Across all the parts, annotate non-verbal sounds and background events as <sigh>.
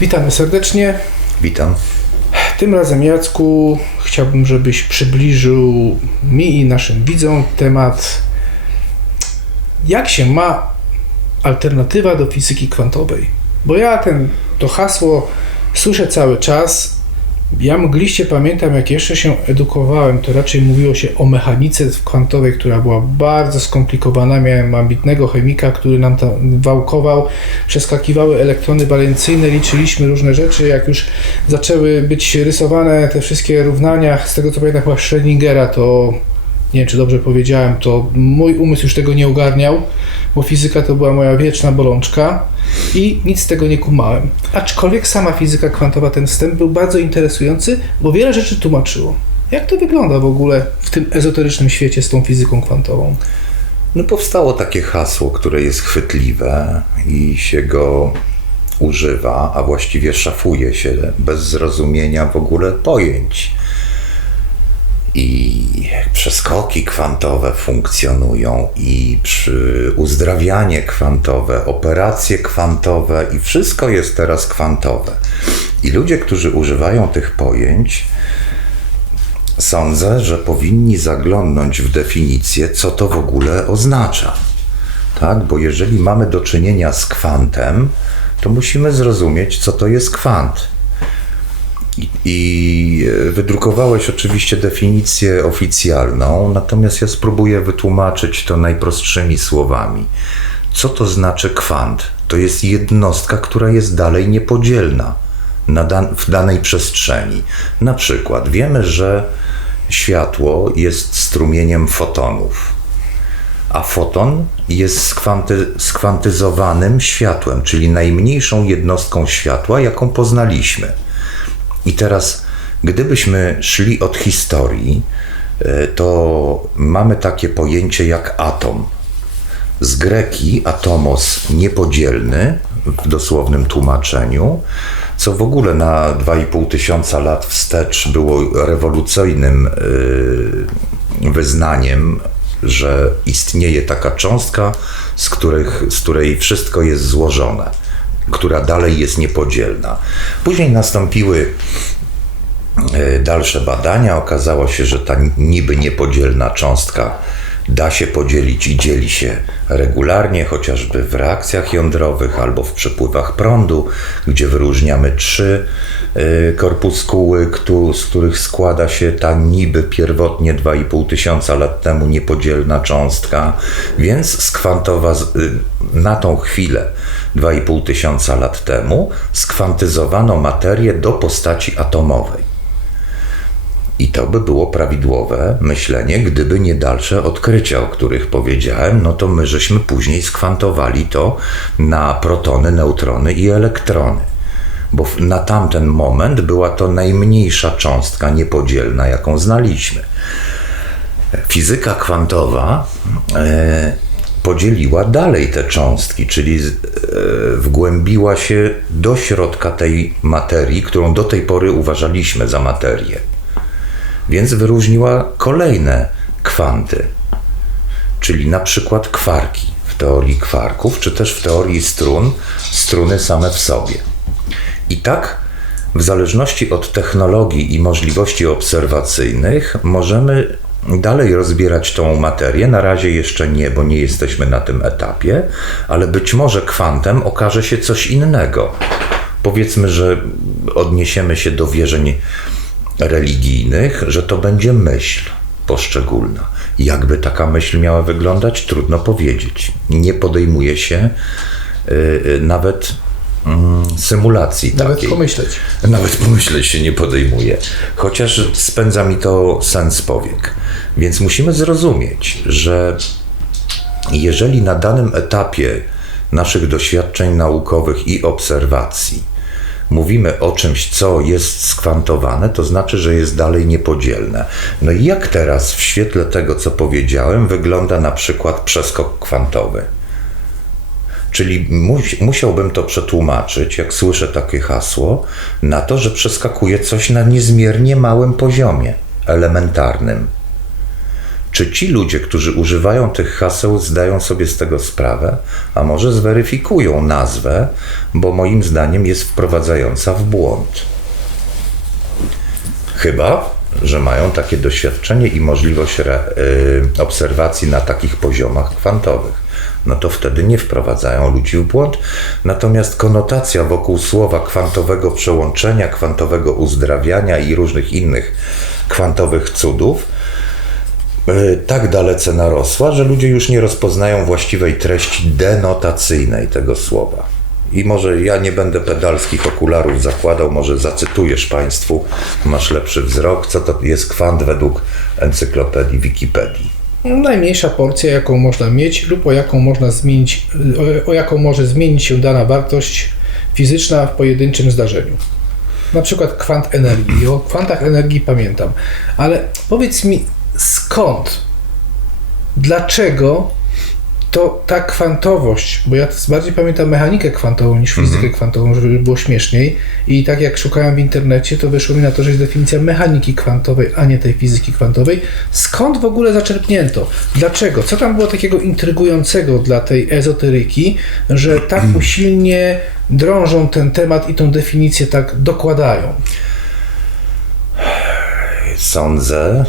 Witamy serdecznie. Witam. Tym razem Jacku chciałbym, żebyś przybliżył mi i naszym widzom temat jak się ma alternatywa do fizyki kwantowej. Bo ja ten, to hasło słyszę cały czas. Ja mgliście pamiętam, jak jeszcze się edukowałem, to raczej mówiło się o mechanice kwantowej, która była bardzo skomplikowana. Miałem ambitnego chemika, który nam tam wałkował, przeskakiwały elektrony walencyjne, liczyliśmy różne rzeczy. Jak już zaczęły być rysowane te wszystkie równania, z tego co pamiętam chyba Schrödingera, to nie wiem czy dobrze powiedziałem, to mój umysł już tego nie ogarniał, bo fizyka to była moja wieczna bolączka i nic z tego nie kumałem. Aczkolwiek sama fizyka kwantowa, ten wstęp był bardzo interesujący, bo wiele rzeczy tłumaczyło. Jak to wygląda w ogóle w tym ezoterycznym świecie z tą fizyką kwantową? No powstało takie hasło, które jest chwytliwe i się go używa, a właściwie szafuje się bez zrozumienia w ogóle pojęć. I przeskoki kwantowe funkcjonują, i przy uzdrawianie kwantowe, operacje kwantowe, i wszystko jest teraz kwantowe. I ludzie, którzy używają tych pojęć, Sądzę, że powinni zaglądnąć w definicję, co to w ogóle oznacza. Tak? Bo jeżeli mamy do czynienia z kwantem, to musimy zrozumieć, co to jest kwant. I, I wydrukowałeś oczywiście definicję oficjalną, natomiast ja spróbuję wytłumaczyć to najprostszymi słowami. Co to znaczy kwant? To jest jednostka, która jest dalej niepodzielna na dan- w danej przestrzeni. Na przykład wiemy, że światło jest strumieniem fotonów, a foton jest skwanty- skwantyzowanym światłem, czyli najmniejszą jednostką światła, jaką poznaliśmy. I teraz, gdybyśmy szli od historii, e, to mamy takie pojęcie jak atom. Z greki atomos niepodzielny w dosłownym tłumaczeniu, co w ogóle na 2,5 tysiąca lat wstecz było rewolucyjnym yy, wyznaniem, że istnieje taka cząstka, z, których, z której wszystko jest złożone, która dalej jest niepodzielna. Później nastąpiły e, dalsze badania. Okazało się, że ta niby niepodzielna cząstka da się podzielić i dzieli się regularnie, chociażby w reakcjach jądrowych albo w przepływach prądu, gdzie wyróżniamy trzy y, korpuskuły, z których składa się ta niby pierwotnie 2,5 tysiąca lat temu niepodzielna cząstka, więc skwantowa y, na tą chwilę 2,5 tysiąca lat temu skwantyzowano materię do postaci atomowej. I to by było prawidłowe myślenie, gdyby nie dalsze odkrycia, o których powiedziałem, no to my żeśmy później skwantowali to na protony, neutrony i elektrony. Bo na tamten moment była to najmniejsza cząstka niepodzielna, jaką znaliśmy. Fizyka kwantowa e, podzieliła dalej te cząstki, czyli e, wgłębiła się do środka tej materii, którą do tej pory uważaliśmy za materię więc wyróżniła kolejne kwanty, czyli na przykład kwarki w teorii kwarków, czy też w teorii strun, struny same w sobie. I tak, w zależności od technologii i możliwości obserwacyjnych, możemy dalej rozbierać tą materię. Na razie jeszcze nie, bo nie jesteśmy na tym etapie, ale być może kwantem okaże się coś innego. Powiedzmy, że odniesiemy się do wierzeń religijnych, że to będzie myśl poszczególna. Jakby taka myśl miała wyglądać, trudno powiedzieć. Nie podejmuje się y, y, nawet mm, symulacji Nawet takiej. pomyśleć. Nawet pomyśleć się nie podejmuje. Chociaż spędza mi to sens powiek. Więc musimy zrozumieć, że jeżeli na danym etapie naszych doświadczeń naukowych i obserwacji mówimy o czymś, co jest skwantowane, to znaczy, że jest dalej niepodzielne. No i jak teraz w świetle tego, co powiedziałem, wygląda na przykład przeskok kwantowy? Czyli musiałbym to przetłumaczyć, jak słyszę takie hasło, na to, że przeskakuje coś na niezmiernie małym poziomie. elementarnym. Czy ci ludzie, którzy używają tych haseł, zdają sobie z tego sprawę, a może zweryfikują nazwę, bo moim zdaniem jest wprowadzająca w błąd? Chyba, że mają takie doświadczenie i możliwość re, y, obserwacji na takich poziomach kwantowych. No to wtedy nie wprowadzają ludzi w błąd. Natomiast konotacja wokół słowa kwantowego przełączenia, kwantowego uzdrawiania i różnych innych kwantowych cudów tak dalece narosła, że ludzie już nie rozpoznają właściwej treści denotacyjnej tego słowa. I może ja nie będę pedalskich okularów zakładał, może zacytujesz Państwu, masz lepszy wzrok, co to jest kwant według encyklopedii Wikipedii. No, Najmniejsza porcja, jaką można mieć lub o jaką można zmienić, o, o jaką może zmienić się dana wartość fizyczna w pojedynczym zdarzeniu. Na przykład kwant energii. O kwantach energii pamiętam. Ale powiedz mi, skąd, dlaczego to ta kwantowość, bo ja bardziej pamiętam mechanikę kwantową niż fizykę kwantową, żeby było śmieszniej. I tak jak szukałem w internecie, to wyszło mi na to, że jest definicja mechaniki kwantowej, a nie tej fizyki kwantowej. Skąd w ogóle zaczerpnięto? Dlaczego? Co tam było takiego intrygującego dla tej ezoteryki, że tak usilnie drążą ten temat i tą definicję tak dokładają? Sądzę,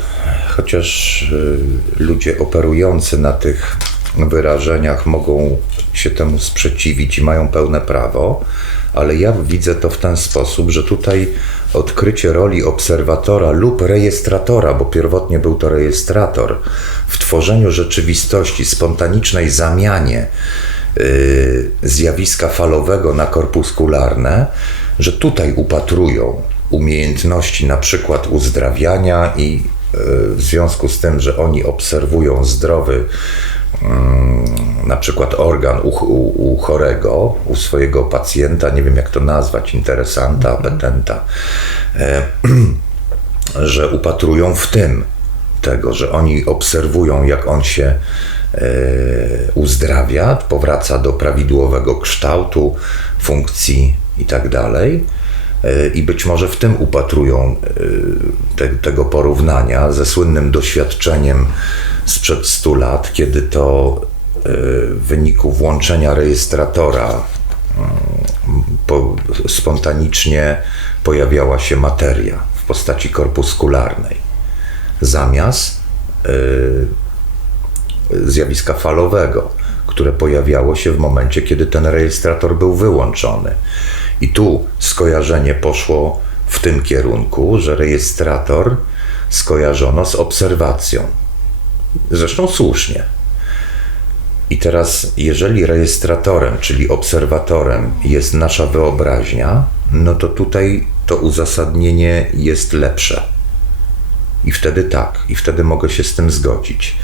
chociaż y, ludzie operujący na tych wyrażeniach mogą się temu sprzeciwić i mają pełne prawo, ale ja widzę to w ten sposób, że tutaj odkrycie roli obserwatora lub rejestratora, bo pierwotnie był to rejestrator, w tworzeniu rzeczywistości, spontanicznej zamianie y, zjawiska falowego na korpuskularne, że tutaj upatrują umiejętności na przykład uzdrawiania i w związku z tym, że oni obserwują zdrowy mm, na przykład organ u, u, u chorego, u swojego pacjenta, nie wiem jak to nazwać, interesanta, petenta, e, <clears throat> że upatrują w tym tego, że oni obserwują, jak on się e, uzdrawia, powraca do prawidłowego kształtu, funkcji i tak I być może w tym upatrują e, te, tego porównania ze słynnym doświadczeniem sprzed 100 lat, kiedy to e, w wyniku włączenia rejestratora mm, po, spontanicznie pojawiała się materia w postaci korpuskularnej zamiast zjawiska falowego, które pojawiało się w momencie, kiedy ten rejestrator był wyłączony. I tu skojarzenie poszło w tym kierunku, że rejestrator skojarzono z obserwacją. Zresztą słusznie. I teraz, jeżeli rejestratorem, czyli obserwatorem jest nasza wyobraźnia, no to tutaj to uzasadnienie jest lepsze. I wtedy tak, i wtedy mogę się z tym zgodzić.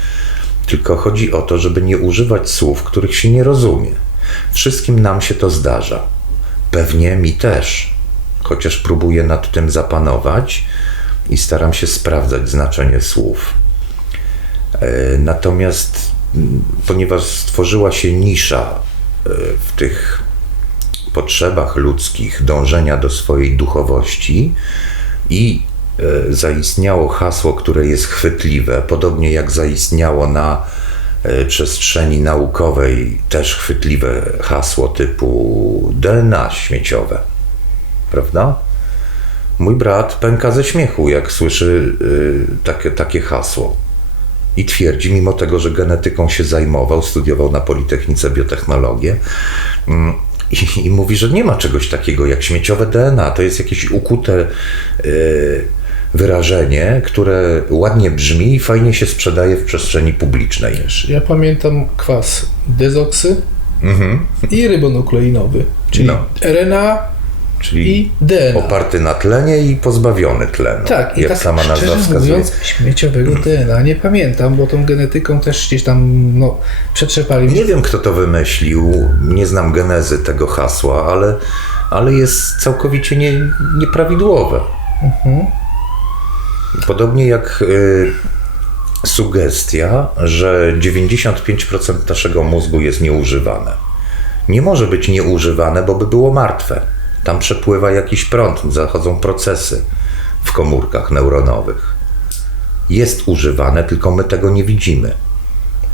Tylko chodzi o to, żeby nie używać słów, których się nie rozumie. Wszystkim nam się to zdarza. Pewnie mi też, chociaż próbuję nad tym zapanować i staram się sprawdzać znaczenie słów. E, Natomiast, ponieważ stworzyła się nisza e, w tych potrzebach ludzkich dążenia do swojej duchowości i e, zaistniało hasło, które jest chwytliwe, podobnie jak zaistniało na przestrzeni naukowej też chwytliwe hasło typu DNA śmieciowe. Prawda? Mój brat pęka ze śmiechu, jak słyszy y, takie, takie hasło. I twierdzi, mimo tego, że genetyką się zajmował, studiował na Politechnice Biotechnologię, mm, i, i mówi, że nie ma czegoś takiego jak śmieciowe DNA. To jest jakieś ukute y, wyrażenie, które ładnie brzmi i fajnie się sprzedaje w przestrzeni publicznej. Ja pamiętam kwas dezoksy i rybonukleinowy, czyli No. RNA Czyli i DNA. oparty na tlenie i pozbawiony tlenu. Tak, i jak tak sama nazwa wskazuje. mówiąc, śmieciowego DNA nie pamiętam, bo tą genetyką też gdzieś tam no, przetrzepali. Nie wiem, kto to wymyślił, nie znam genezy tego hasła, ale, ale jest całkowicie nie, nieprawidłowe. Podobnie jak y, sugestia, że 95% naszego mózgu jest nieużywane. Nie może być nieużywane, bo by było martwe. Tam przepływa jakiś prąd, zachodzą procesy w komórkach neuronowych. Jest używane, tylko my tego nie widzimy.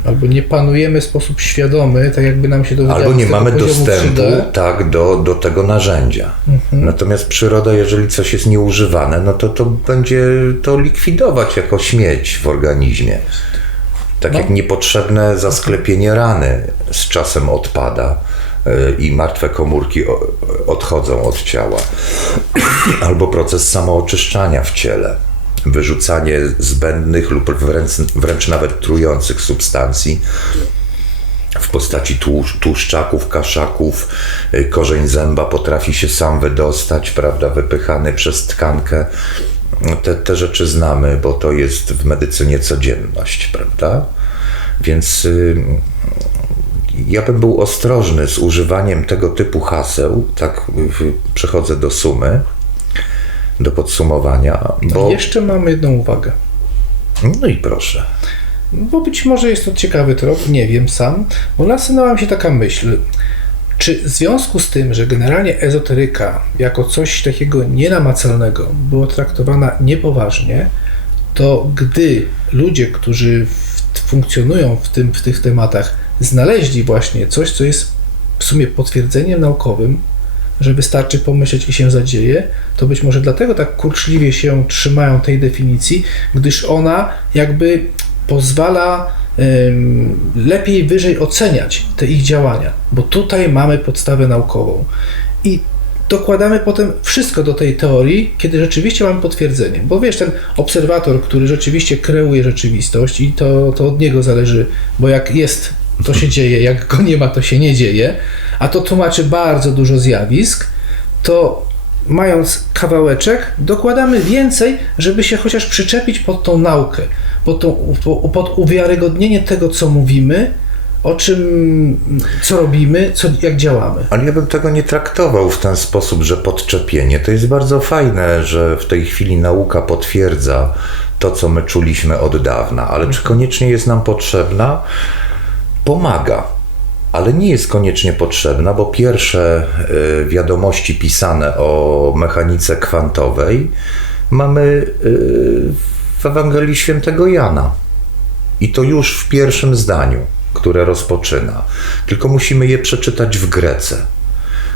Albo nie panujemy w sposób świadomy, tak jakby nam się to Albo nie mamy dostępu 3D. tak, do, do tego narzędzia. Natomiast przyroda, jeżeli coś jest nieużywane, no to to będzie to likwidować jako śmieć w organizmie. Tak jak niepotrzebne zasklepienie rany z czasem odpada y, i martwe komórki odchodzą od ciała. <clears throat> Albo proces samooczyszczania w ciele. Wyrzucanie zbędnych lub wręcz, wręcz nawet trujących substancji w postaci tłusz, tłuszczaków, kaszaków, y, korzeń zęba potrafi się sam wydostać, prawda, wypychany przez tkankę. Te, te rzeczy znamy, bo to jest w medycynie codzienność, prawda? Więc y, ja bym był ostrożny z używaniem tego typu haseł, tak y, przechodzę do sumy, do podsumowania, bo... Jeszcze mam jedną uwagę. No i proszę. Bo być może jest to ciekawy trop, nie wiem sam, bo nasunęła mi się taka myśl. Czy w związku z tym, że generalnie ezoteryka jako coś takiego nienamacalnego była traktowana niepoważnie, to gdy ludzie, którzy funkcjonują w, tym, w tych tematach, znaleźli właśnie coś, co jest w sumie potwierdzeniem naukowym, że wystarczy pomyśleć i się zadzieje, to być może dlatego tak kurczliwie się trzymają tej definicji, gdyż ona jakby pozwala lepiej, wyżej oceniać te ich działania, bo tutaj mamy podstawę naukową. I dokładamy potem wszystko do tej teorii, kiedy rzeczywiście mamy potwierdzenie. Bo wiesz, ten obserwator, który rzeczywiście kreuje rzeczywistość i to, to od niego zależy, bo jak jest, to się dzieje, jak go nie ma, to się nie dzieje, a to tłumaczy bardzo dużo zjawisk, to mając kawałeczek, dokładamy więcej, żeby się chociaż przyczepić pod tą naukę, pod, tą, po- pod uwiarygodnienie tego, co mówimy, o czym, co robimy, co, jak działamy. Ale ja bym tego nie traktował w ten sposób, że podczepienie. To jest bardzo fajne, że w tej chwili nauka potwierdza to, co my czuliśmy od dawna, ale czy koniecznie jest nam potrzebna? Pomaga, ale nie jest koniecznie potrzebna, bo pierwsze y, wiadomości pisane o mechanice kwantowej mamy y, w Ewangelii Świętego Jana. I to już w pierwszym zdaniu, które rozpoczyna. Tylko musimy je przeczytać w grece.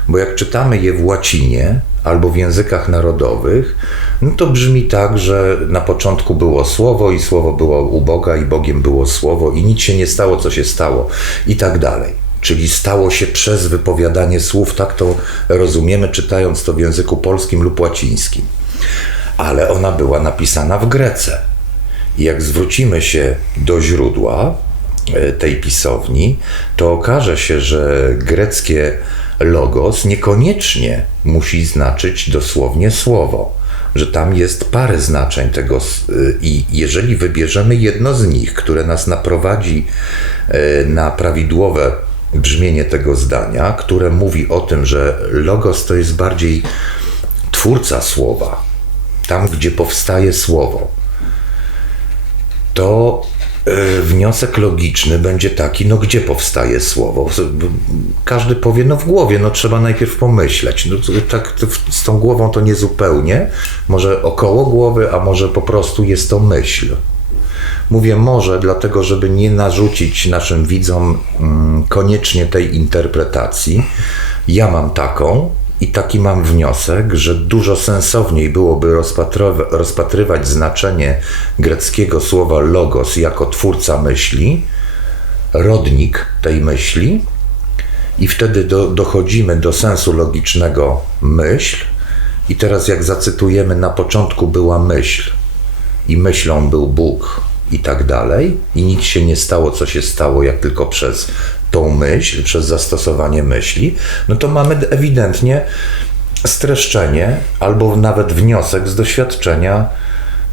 Bo jak czytamy je w łacinie albo w językach narodowych, no to brzmi tak, że na początku było słowo i słowo było u Boga i Bogiem było słowo i nic się nie stało, co się stało i tak dalej. Czyli stało się przez wypowiadanie słów, tak to rozumiemy, czytając to w języku polskim lub łacińskim. Ale ona była napisana w grece. I jak zwrócimy się do źródła e, tej pisowni, to okaże się, że greckie logos niekoniecznie musi znaczyć dosłownie słowo, że tam jest parę znaczeń tego y, i jeżeli wybierzemy jedno z nich, które nas naprowadzi e, na prawidłowe brzmienie tego zdania, które mówi o tym, że logos to jest bardziej twórca słowa, tam gdzie powstaje słowo, to wniosek logiczny będzie taki, no gdzie powstaje słowo? Każdy powie, no w głowie, no trzeba najpierw pomyśleć. No, tak z tą głową to nie zupełnie, może około głowy, a może po prostu jest to myśl. Mówię może, dlatego żeby nie narzucić naszym widzom mm, koniecznie tej interpretacji. Ja mam taką i taki mam wniosek, że dużo sensowniej byłoby rozpatrywać znaczenie greckiego słowa logos jako twórca myśli, rodnik tej myśli, i wtedy do, dochodzimy do sensu logicznego myśl. I teraz, jak zacytujemy, na początku była myśl, i myślą był Bóg, i tak dalej, i nic się nie stało, co się stało, jak tylko przez tą myśl, przez zastosowanie myśli, no to mamy ewidentnie streszczenie albo nawet wniosek z doświadczenia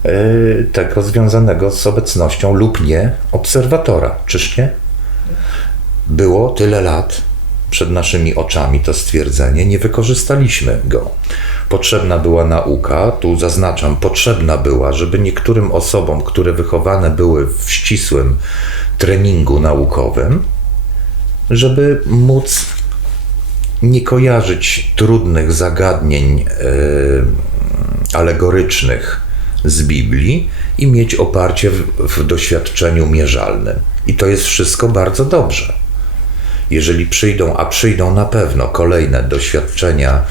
yy, tego związanego z obecnością lub nie obserwatora. Czyż nie? Było tyle lat przed naszymi oczami to stwierdzenie, nie wykorzystaliśmy go. Potrzebna była nauka, tu zaznaczam, potrzebna była, żeby niektórym osobom, które wychowane były w ścisłym treningu naukowym, żeby móc nie kojarzyć trudnych zagadnień e, alegorycznych z Biblii i mieć oparcie w, w doświadczeniu mierzalnym. I to jest wszystko bardzo dobrze. Jeżeli przyjdą, a przyjdą na pewno kolejne doświadczenia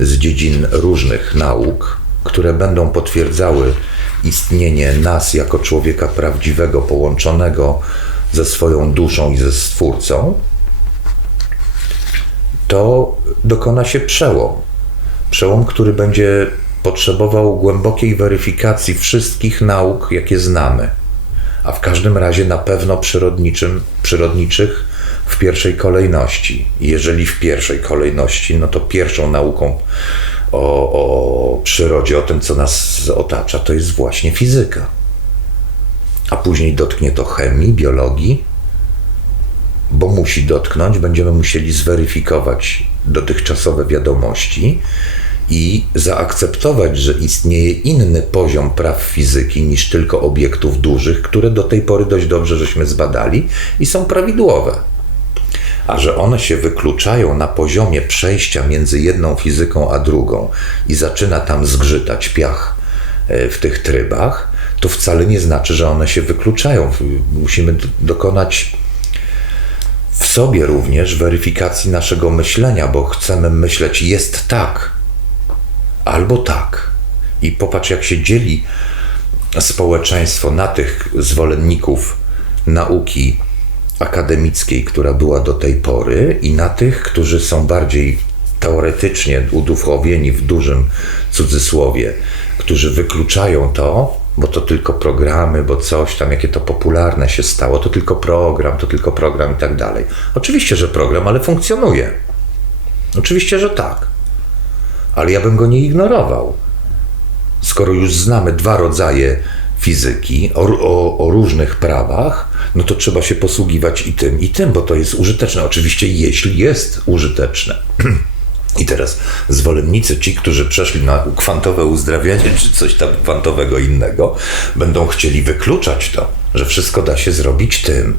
z dziedzin różnych nauk, które będą potwierdzały istnienie nas jako człowieka prawdziwego, połączonego ze swoją duszą i ze Stwórcą, to dokona się przełom. Przełom, który będzie potrzebował głębokiej weryfikacji wszystkich nauk, jakie znamy, a w każdym razie na pewno przyrodniczym, przyrodniczych w pierwszej kolejności. Jeżeli w pierwszej kolejności, no to pierwszą nauką o, o przyrodzie, o tym, co nas otacza, to jest właśnie fizyka. A później dotknie to chemii, biologii, bo musi dotknąć, będziemy musieli zweryfikować dotychczasowe wiadomości i zaakceptować, że istnieje inny poziom praw fizyki niż tylko obiektów dużych, które do tej pory dość dobrze żeśmy zbadali i są prawidłowe. A że one się wykluczają na poziomie przejścia między jedną fizyką a drugą i zaczyna tam zgrzytać piach e, w tych trybach, to wcale nie znaczy, że one się wykluczają. Musimy dokonać w sobie również weryfikacji naszego myślenia, bo chcemy myśleć jest tak albo tak. I popatrz, jak się dzieli społeczeństwo na tych zwolenników nauki akademickiej, która była do tej pory, i na tych, którzy są bardziej teoretycznie uduchowieni w dużym cudzysłowie, którzy wykluczają to, bo to tylko programy, bo coś tam, jakie to popularne się stało, to tylko program, to tylko program i tak dalej. Oczywiście, że program, ale funkcjonuje. Oczywiście, że tak. Ale ja bym go nie ignorował. Skoro już znamy dwa rodzaje fizyki o, o, o, różnych prawach, no to trzeba się posługiwać i tym, i tym, bo to jest użyteczne. Oczywiście, jeśli jest użyteczne. <clears throat> I teraz zwolennicy, ci, którzy przeszli na kwantowe uzdrawianie, czy coś tam kwantowego innego, będą chcieli wykluczać to, że wszystko da się zrobić tym.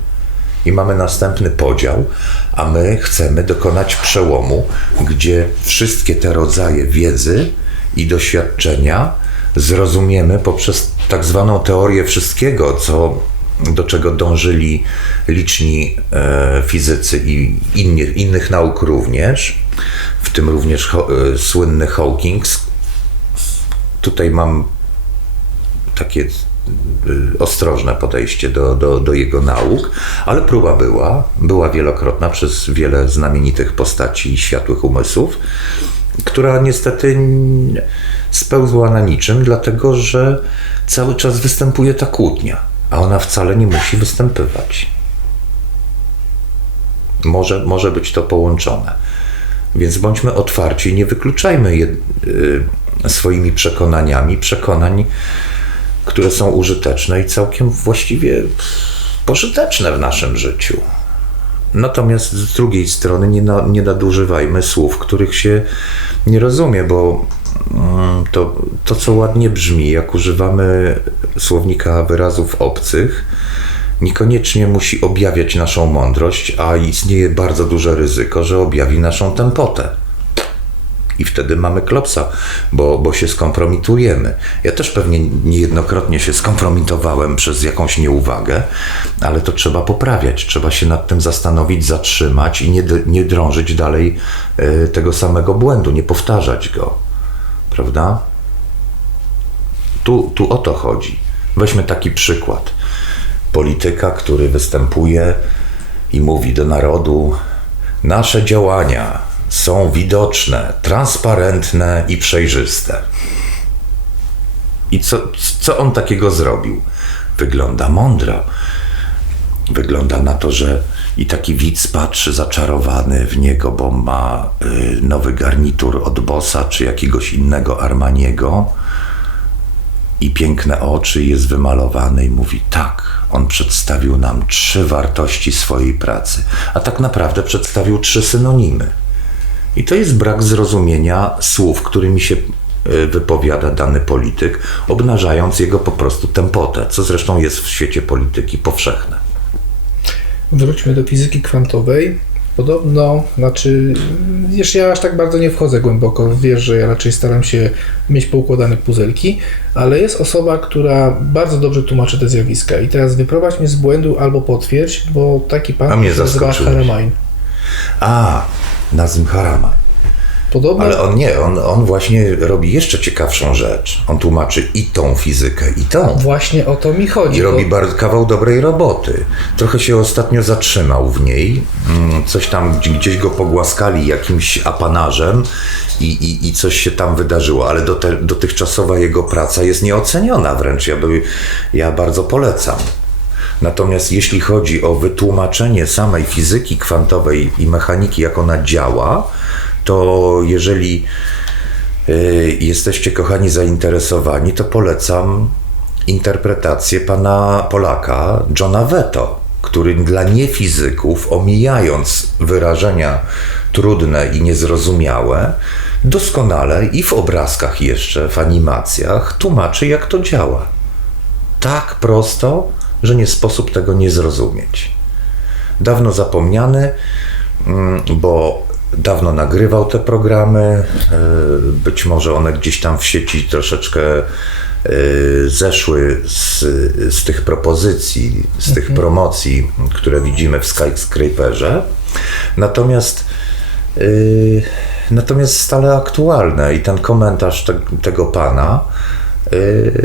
I mamy następny podział, a my chcemy dokonać przełomu, gdzie wszystkie te rodzaje wiedzy i doświadczenia zrozumiemy poprzez tak zwaną teorię wszystkiego, co, do czego dążyli liczni e, fizycy i inni, innych nauk również, w tym również e, słynny Hawkins. Tutaj mam takie e, ostrożne podejście do, do, do jego nauk, ale próba była, była wielokrotna przez wiele znamienitych postaci i światłych umysłów, która niestety spełzła na niczym, dlatego że cały czas występuje ta kłótnia, a ona wcale nie musi występować. Może, może być to połączone. Więc bądźmy otwarci, nie wykluczajmy je, y, swoimi przekonaniami przekonań, które są użyteczne i całkiem właściwie pożyteczne w naszym życiu. Natomiast z drugiej strony nie, na, nie nadużywajmy słów, których się nie rozumie, bo to, to, co ładnie brzmi, jak używamy słownika wyrazów obcych, niekoniecznie musi objawiać naszą mądrość, a istnieje bardzo duże ryzyko, że objawi naszą tempotę. I wtedy mamy klopsa, bo, bo się skompromitujemy. Ja też pewnie niejednokrotnie się skompromitowałem przez jakąś nieuwagę, ale to trzeba poprawiać. Trzeba się nad tym zastanowić, zatrzymać i nie, nie drążyć dalej y, tego samego błędu, nie powtarzać go. Prawda? Tu, tu o to chodzi. Weźmy taki przykład. Polityka, który występuje i mówi do narodu: Nasze działania są widoczne, transparentne i przejrzyste. I co, co on takiego zrobił? Wygląda mądro. Wygląda na to, że i taki widz patrzy zaczarowany w niego, bo ma y, nowy garnitur od Bossa czy jakiegoś innego Armaniego i piękne oczy, jest wymalowany i mówi tak, on przedstawił nam trzy wartości swojej pracy, a tak naprawdę przedstawił trzy synonimy. I to jest brak zrozumienia słów, którymi się y, wypowiada dany polityk, obnażając jego po prostu tempotę, co zresztą jest w świecie polityki powszechne. Wróćmy do fizyki kwantowej. Podobno, znaczy, wiesz, ja aż tak bardzo nie wchodzę głęboko, wiesz, że ja raczej staram się mieć poukładane puzelki, ale jest osoba, która bardzo dobrze tłumaczy te zjawiska i teraz wyprowadź mnie z błędu albo potwierdź, bo taki pan A mnie nazywa. Haramain. A, Nazim Harama. Podobno, Ale on nie, on, on właśnie robi jeszcze ciekawszą rzecz. On tłumaczy i tą fizykę, i tą. właśnie o to mi chodzi. I robi bo- bardzo kawał dobrej roboty. Trochę się ostatnio zatrzymał w niej. Mm, Coś tam gdzie- gdzieś go pogłaskali jakimś apanarzem i, i, i coś się tam wydarzyło, ale dote, dotychczasowa jego praca jest nieoceniona wręcz. Ja, by, ja bardzo polecam. Natomiast jeśli chodzi o wytłumaczenie samej fizyki kwantowej i mechaniki, jak ona działa, to jeżeli y, jesteście, kochani, zainteresowani, to polecam interpretację pana Polaka Johna Veto, który dla niefizyków, omijając wyrażenia trudne i niezrozumiałe, doskonale i w obrazkach jeszcze, w animacjach, tłumaczy, jak to działa. Tak prosto, że nie sposób tego nie zrozumieć. Dawno zapomniany, mm, bo dawno nagrywał te programy. y, Być może one gdzieś tam w sieci troszeczkę y, zeszły z, z tych propozycji, z tych promocji, które widzimy w Skyscraperze. Natomiast y, natomiast stale aktualne i ten komentarz te, tego pana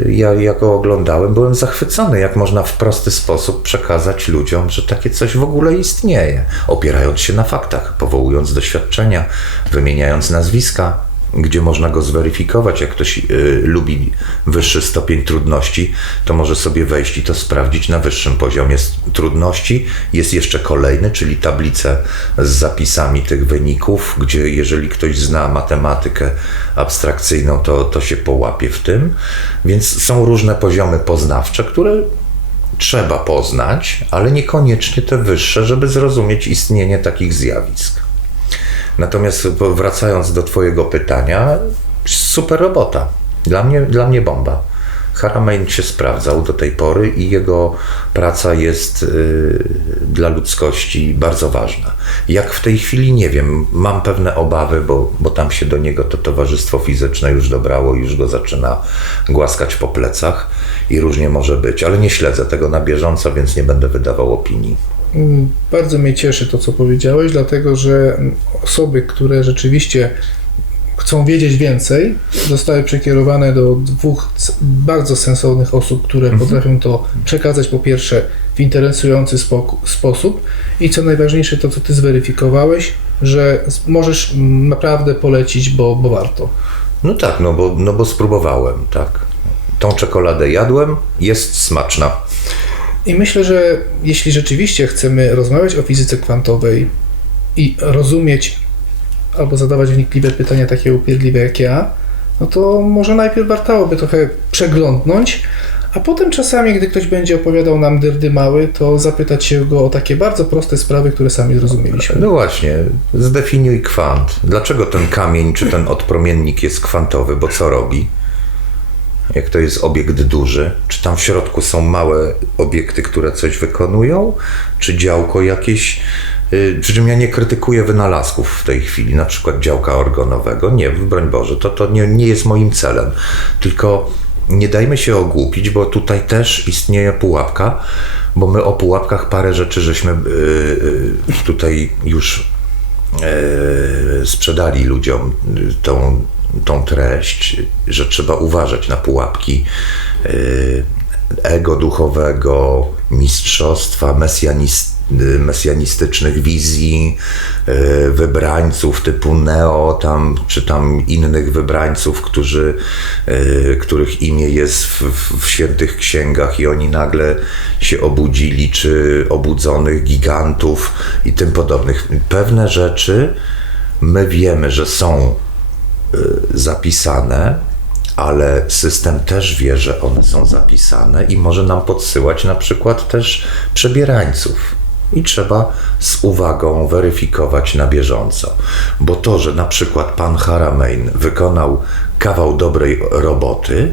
ja, ja go oglądałem, byłem zachwycony, jak można w prosty sposób przekazać ludziom, że takie coś w ogóle istnieje, opierając się na faktach, powołując doświadczenia, wymieniając nazwiska, gdzie można go zweryfikować. Jak ktoś y, lubi wyższy stopień trudności, to może sobie wejść i to sprawdzić na wyższym poziomie trudności. Jest jeszcze kolejny, czyli tablice z zapisami tych wyników, gdzie jeżeli ktoś zna matematykę abstrakcyjną, to, to się połapie w tym. Więc są różne poziomy poznawcze, które trzeba poznać, ale niekoniecznie te wyższe, żeby zrozumieć istnienie takich zjawisk. Natomiast wracając do Twojego pytania, super robota. Dla mnie, dla mnie bomba. Haramein się sprawdzał do tej pory i jego praca jest y, dla ludzkości bardzo ważna. Jak w tej chwili nie wiem, mam pewne obawy, bo, bo tam się do niego to towarzystwo fizyczne już dobrało, już go zaczyna głaskać po plecach i różnie może być, ale nie śledzę tego na bieżąco, więc nie będę wydawał opinii. Bardzo mnie cieszy to, co powiedziałeś, dlatego że osoby, które rzeczywiście chcą wiedzieć więcej, zostały przekierowane do dwóch bardzo sensownych osób, które potrafią to przekazać po pierwsze w interesujący sposób i co najważniejsze to, co ty zweryfikowałeś, że możesz naprawdę polecić, bo, bo warto. No tak, no bo, no bo spróbowałem, tak. Tą czekoladę jadłem, jest smaczna. I myślę, że jeśli rzeczywiście chcemy rozmawiać o fizyce kwantowej i rozumieć albo zadawać wnikliwe pytania, takie upierdliwe jak ja, no to może najpierw wartałoby trochę przeglądnąć, a potem czasami, gdy ktoś będzie opowiadał nam dyrdy mały, to zapytać się go o takie bardzo proste sprawy, które sami zrozumieliśmy. No właśnie, zdefiniuj kwant. Dlaczego ten kamień czy ten odpromiennik jest kwantowy, bo co robi? Jak to jest obiekt duży? Czy tam w środku są małe obiekty, które coś wykonują? Czy działko jakieś? Yy, Przy czym ja nie krytykuję wynalazków w tej chwili, na przykład działka organowego. Nie, broń Boże, to, to nie, nie jest moim celem. Tylko nie dajmy się ogłupić, bo tutaj też istnieje pułapka, bo my o pułapkach parę rzeczy żeśmy yy, yy, tutaj już sprzedali ludziom y, tą, tą treść, że trzeba uważać na pułapki e, ego duchowego, mistrzostwa, mesjanis, y, mesjanistycznych wizji, e, wybrańców typu Neo, tam, czy tam innych wybrańców, którzy, e, których imię jest w, w, świętych księgach i oni nagle się obudzili, czy obudzonych gigantów i tym podobnych. Pewne rzeczy my wiemy, że są y, zapisane, ale system też wie, że one są zapisane i może nam podsyłać na przykład też przebierańców. I trzeba z uwagą weryfikować na bieżąco. Bo to, że na przykład pan Haramein wykonał kawał dobrej roboty,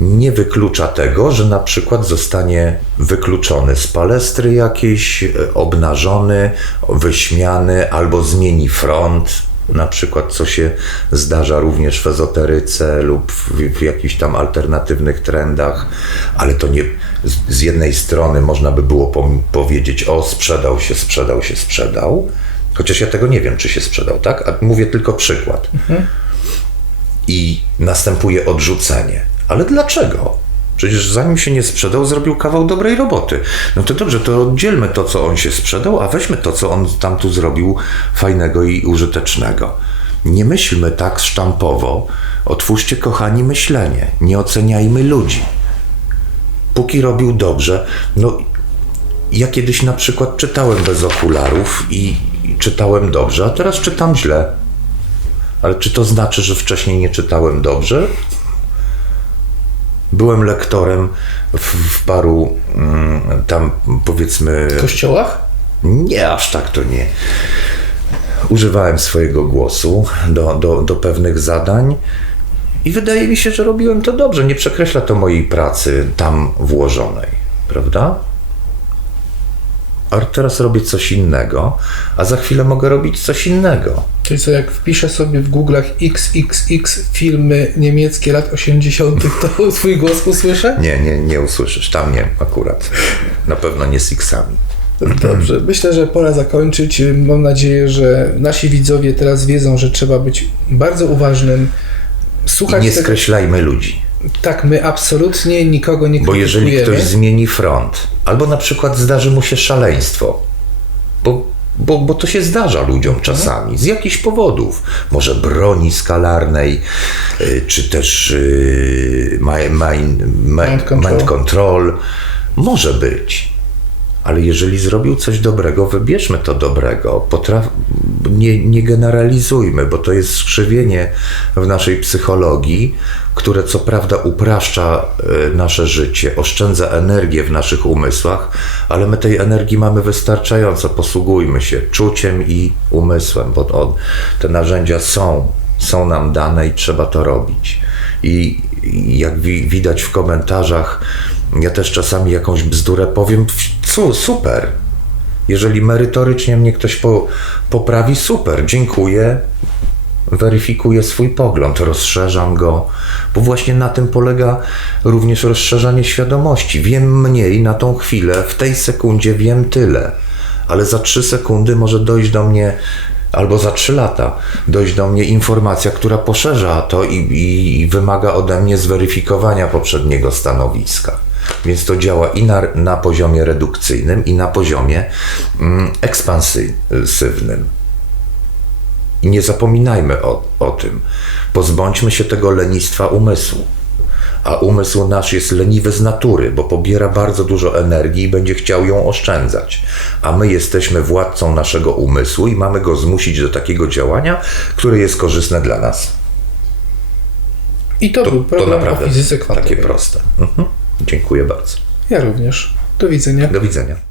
nie wyklucza tego, że na przykład zostanie wykluczony z palestry jakiejś, e, obnażony, wyśmiany albo zmieni front. Na przykład, co się zdarza również w ezoteryce lub w, w jakichś tam alternatywnych trendach, ale to nie z, z jednej strony można by było powiedzieć: O, sprzedał się, sprzedał się, sprzedał. Chociaż ja tego nie wiem, czy się sprzedał, tak? A mówię tylko przykład i następuje odrzucenie. Ale dlaczego? Przecież zanim się nie sprzedał, zrobił kawał dobrej roboty. No to dobrze, to oddzielmy to, co on się sprzedał, a weźmy to, co on tam tu zrobił fajnego i użytecznego. Nie myślmy tak sztampowo. Otwórzcie, kochani, myślenie. Nie oceniajmy ludzi. Póki robił dobrze, no ja kiedyś na przykład czytałem bez okularów i czytałem dobrze, a teraz czytam źle. Ale czy to znaczy, że wcześniej nie czytałem dobrze? Byłem lektorem w, w paru mm, tam powiedzmy. W kościołach? Nie, aż tak to nie. Używałem swojego głosu do, do, do pewnych zadań i wydaje mi się, że robiłem to dobrze. Nie przekreśla to mojej pracy tam włożonej, prawda? A teraz robię coś innego, a za chwilę mogę robić coś innego. Czyli co, jak wpiszę sobie w Google'ach XXX filmy niemieckie lat 80., to <laughs> swój głos usłyszę? Nie, nie, nie usłyszysz. Tam nie akurat. Na pewno nie z X-ami. Dobrze, myślę, że pora zakończyć. Mam nadzieję, że nasi widzowie teraz wiedzą, że trzeba być bardzo uważnym. I Słuchać nie tego. skreślajmy ludzi. Tak, my absolutnie nikogo nie Bo jeżeli krytykujemy. ktoś zmieni front, albo na przykład zdarzy mu się szaleństwo, bo, bo, to się zdarza ludziom czasami, z jakichś powodów, może broni skalarnej, y, czy też y, mind, mind, Mind mind control, może być. Ale jeżeli zrobił coś dobrego, wybierzmy to dobrego. Potraf... Nie, nie generalizujmy, bo to jest skrzywienie w naszej psychologii, które co prawda upraszcza e, nasze życie, oszczędza energię w naszych umysłach, ale my tej energii mamy wystarczająco. Posługujmy się czuciem i umysłem, bo te narzędzia są, są nam dane i trzeba to robić. I, i jak wi- widać w komentarzach, ja też czasami jakąś bzdurę powiem, cu, super. Jeżeli merytorycznie mnie ktoś po, poprawi, super, dziękuję. Weryfikuję swój pogląd, rozszerzam go, bo właśnie na tym polega również rozszerzanie świadomości. Wiem mniej na tą chwilę, w tej sekundzie wiem tyle, ale za trzy sekundy może dojść do mnie, albo za trzy lata, dojść do mnie informacja, która poszerza to i, i, i wymaga ode mnie zweryfikowania poprzedniego stanowiska. Więc to działa i na, na poziomie redukcyjnym, i na poziomie mm, ekspansywnym. I nie zapominajmy o, o tym. Pozbądźmy się tego lenistwa umysłu. A umysł nasz jest leniwy z natury, bo pobiera bardzo dużo energii i będzie chciał ją oszczędzać. A my jesteśmy władcą naszego umysłu i mamy go zmusić do takiego działania, które jest korzystne dla nas. I to, To, był to program naprawdę o fizyce kwantowej. takie proste. Mhm. Dziękuję bardzo. Ja również. Do widzenia. Do widzenia.